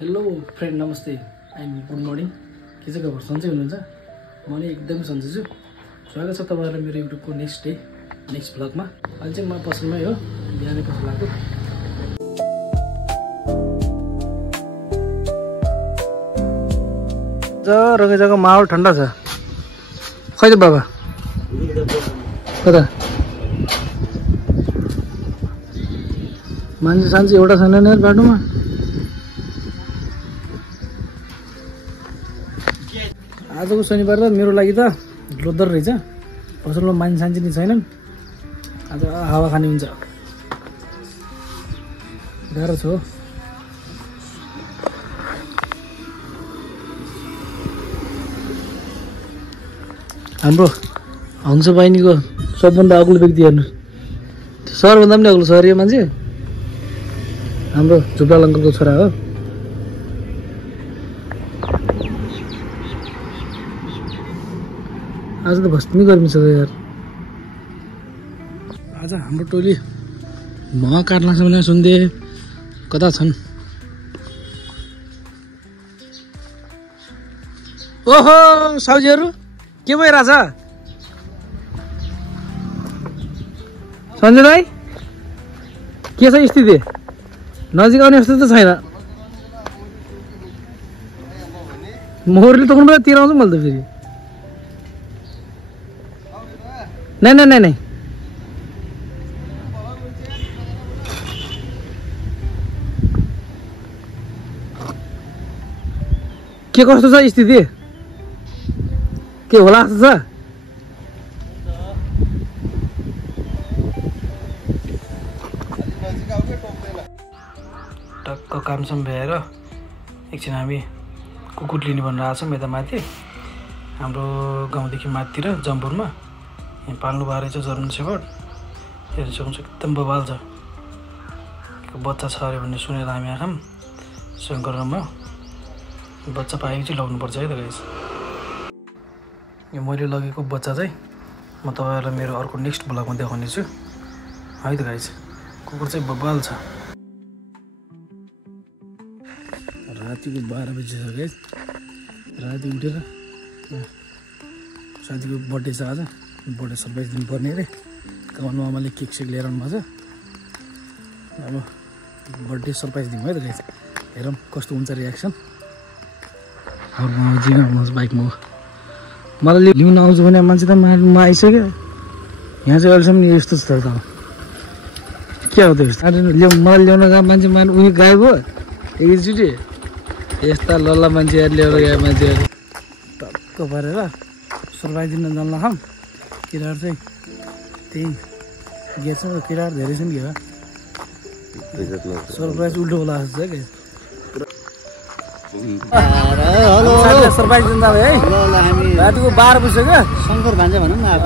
Hello friend, नमस्ते and good morning. के चाहिँ खबर? सन्चै हुनुहुन्छ? म नि एकदम सन्चै छु। स्वागत छ तपाईँहरूलाई मेरो युट्युबको नेक्स्ट भ्लगमा। अहिले चाहिँ म पसलमै हो, बिहानै पसल आएको। जग्गा माहौल ठन्डा छ। खै त बाबा कता मान्छे सान्छे एउटा छैन नि बाटोमा। आजको शनिबार त मेरो लागि त लोदर रहेछ। पसलमा मान्छे सान्छे नि छैनन्। आज हावा खाने हुन्छ। गाह्रो छ हो। हाम्रो हंस बहिनीको सबभन्दा अग्लो व्यक्ति हेर्नु, सरभन्दा पनि अग्लो सर यो मान्छे। हाम्रो झुप्राल अङ्कलको छोरा हो। आज त भस्मी गर्मी छ यार। आज हाम्रो टोली मह काट्न छ भने सुन्दे कता छन्? ओहो साउजीहरू के भइरहेछ? सञ्जय दाइ के छ स्थिति? नजिक आउने जस्तो त छैन। मोहरले तोक्नु पर्दा तिर आउँछ मैले त फेरि। नहीं के कस्तो छ स्थिति? के होला जस्तो छ? टक्क कामसम्म भ्याएर एकछिन हामी कुकुर लिने भनेर आएको छौँ यता माथि हाम्रो गाउँदेखि माथितिर जम्पुरमा। यहाँ पाल्नु भएर चाहिँ जर्मन सेफर्ड हेर्नु सक्नुहुन्छ, एकदम बबाल छ। बच्चा छ अरे भन्ने सुनेर हामी आँखाम शङ्कर र म बच्चा पाएपछि लगाउनुपर्छ है त गाइस। यो मैले लगेको बच्चा चाहिँ म तपाईँहरूलाई मेरो अर्को नेक्स्ट भ्लगमा देखाउने छु है त गाइस। कुकुर चाहिँ बबाल छ। रातिको 12 बजी छ गाइस। राति उठेर साथीको बर्थडे छ आज। बर्थडे सरप्राइज दिनुपर्ने अरे। कमानमा आमाले केक सेक लिएर आउनु भएको छ। अब बर्थडे सरप्राइज दिउँ है त गाइस। हेरौँ कस्तो हुन्छ रियाक्सन। हाम्रो मामा जिन आउनुहोस् बाइकमा। मलाई लिउन आउँछु भने मान्छे त म आइसक्यो। यहाँ चाहिँ अहिलेसम्म यस्तो छ त के हो त्यो? मलाई ल्याउन गएको मान्छे उयो गायब हो एकचोटि। यस्ता लल्ला मान्छेहरू ल्याएर गए मान्छेहरू टक्क परेर सरप्राइज दिन जान्ला खाम। किराहरू चाहिँ त्यही गेट छ, किराहरू धेरै छन्। के हो सरप्राइज उल्टो होला जस्तो छ कि। सरप्राइज दिन जाँदै है। रातिको 12 बजिसक्यो। शङ्कर भान्जा भनौँ न। अब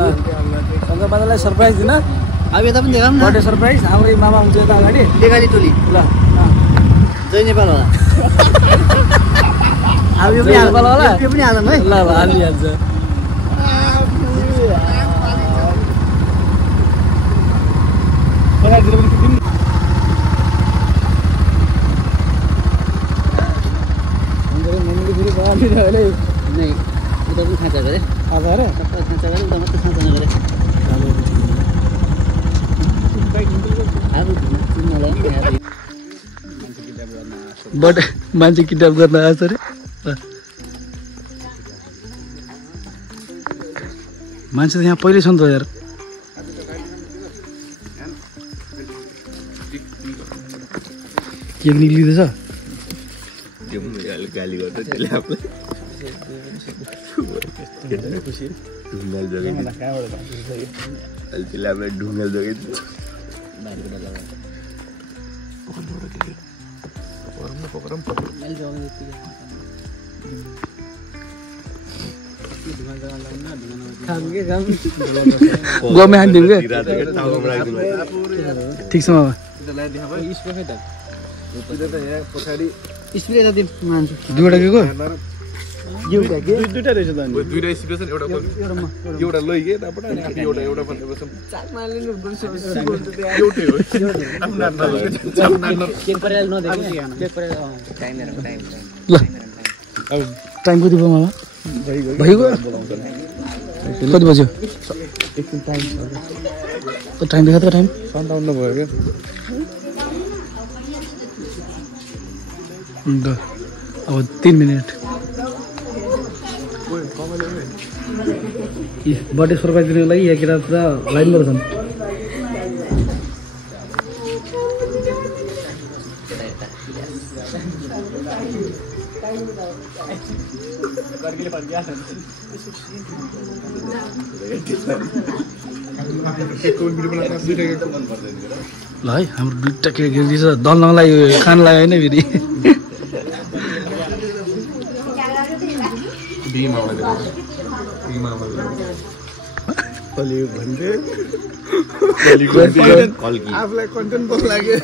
शङ्कर बाजालाई सरप्राइज दिन अब यता पनि देखाउँ न। Birthday surprise. हाम्रै मामा हुन्छ यता अगाडि बेकारी टोली ल। जय नेपाल होला। अब यो पनि हाल्नु होला। यो पनि हालौँ है। ल ल हालिहाल्छ। नहीं उता पनि खाँचा गरे। खाँचा गरे? सबै खाँचा गरे, उता मात्रै खाँचा नगरे। बट मान्छे किडन्याप गर्न आएको अरे। मान्छे त यहाँ पहिल्यै छ नि त यार। केक निक्लिँदैछ। गाली गर्दा त्यसले आफूलाई ढुङ्गाल जोगाइदिन्छ। अहिले त्यसले आफूलाई ढुङ्गाल जोगाइदिन्छ। गाउँमा हानिदिउँ क्या। ठिक छ मामा। स्प्रे त दिन मान्छे दुईवटा के को एउटा के दुईटा रहेछ त अनि दुईटा सिपेसन एउटा लइ के यताबाट अनि आफू एउटा भनेपछि एउटै हो केक परेल नदेखे केक परेल ल अब टाइम कति भयो मामा भइगयो कति बज्यो एकछिन टाइम टाइम देखा त टाइम 57 भयो क्या अब 3 मिनट बर्थडे सरप्राइज दिनको लागि यहाँ केटा पुरा लाइनमा छन् ल है हाम्रो दुईवटा केक दिन्छ दल नलाई खान लाग्यो होइन फेरि आफूलाई कन्टेन्ट बोल लाग्यो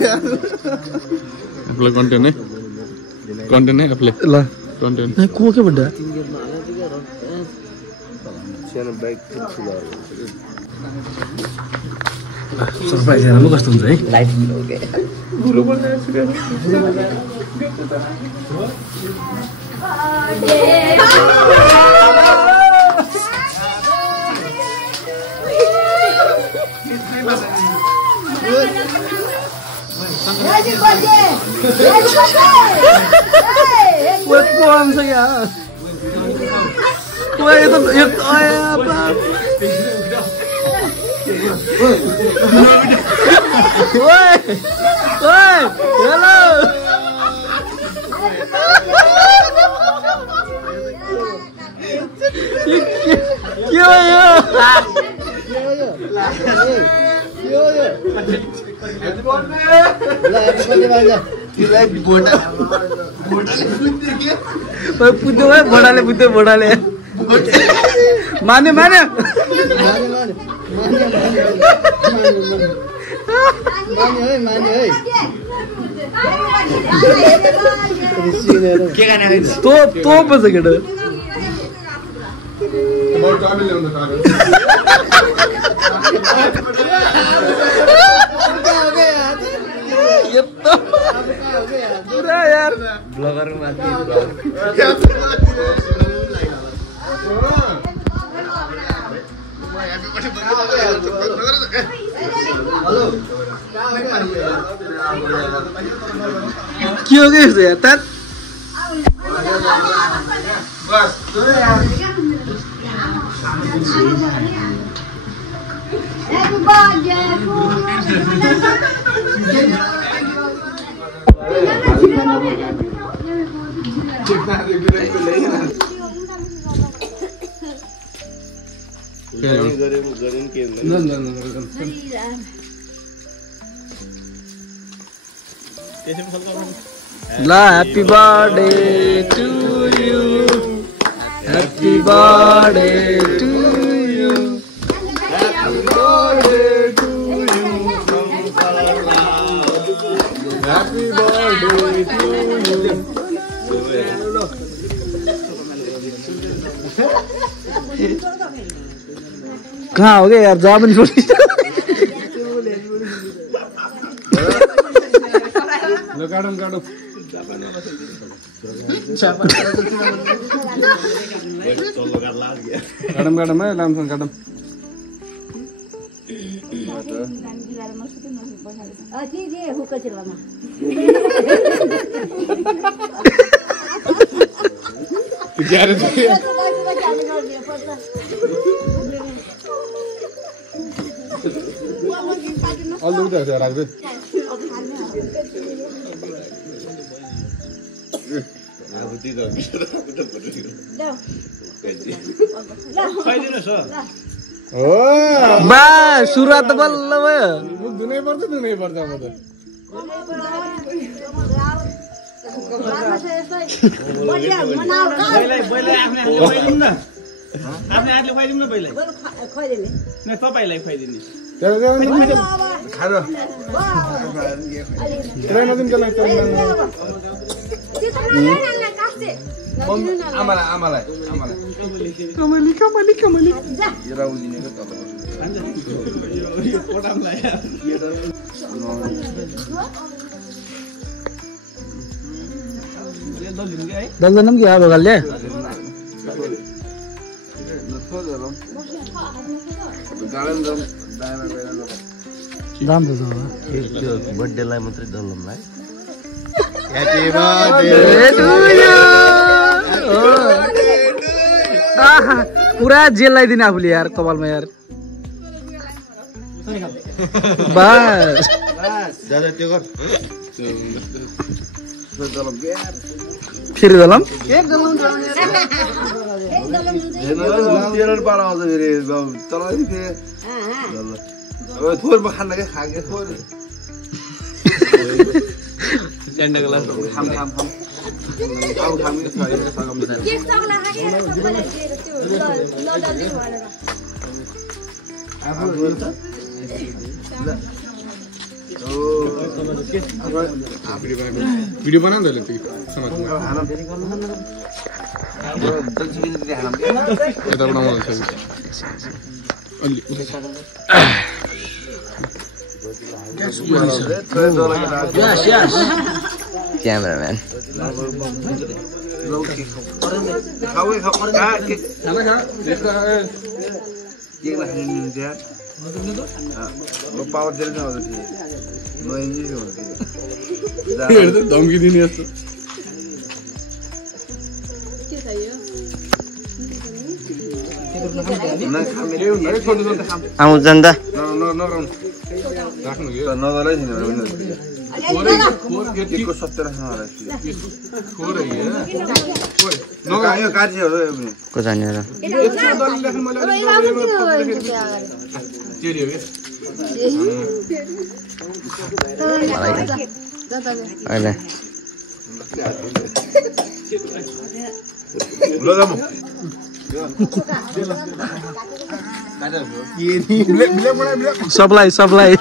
आफूलाई कन्टेन्ट है आफूले ल कन्टेन्ट को के बड्डा सानो बाइक सरप्राइज हेर्नु कस्तो हुन्छ है लाइफ बोडाले माने तो बस केटा यार ब्लॉगर के हो गया यार तक ला happy birthday to you happy birthday to you happy birthday to you happy birthday to you कहाँ हो गया यार जा पनि छोड़ी गाडम गाडम गाडम गाडम है रामसँग गाडम अल्लु उता राख्दै बा सुरुवात बल्ल भयो दुनै पर्छ अब त आमालाई कमली एउटा उदिनेको तल दलदनम की आगो गल्ले दाम त त्यो बर्थडेलाई मात्रै दलमलाई पुरा जेल लगाइदिने आफूले यार कपालमा यार बस दादा त्यो गर फेरि दलम पारा आउँछ फेरि चलाइ थिएँ थोरमा खान्न क्या खाके थोर भिडियो बना दो लेते क्यामेराम्यान पावर जेल धम्की दिने जस्तो आउँछ जान्दा नगरै थिएन सत्य राख्नु को जाने र सबलाई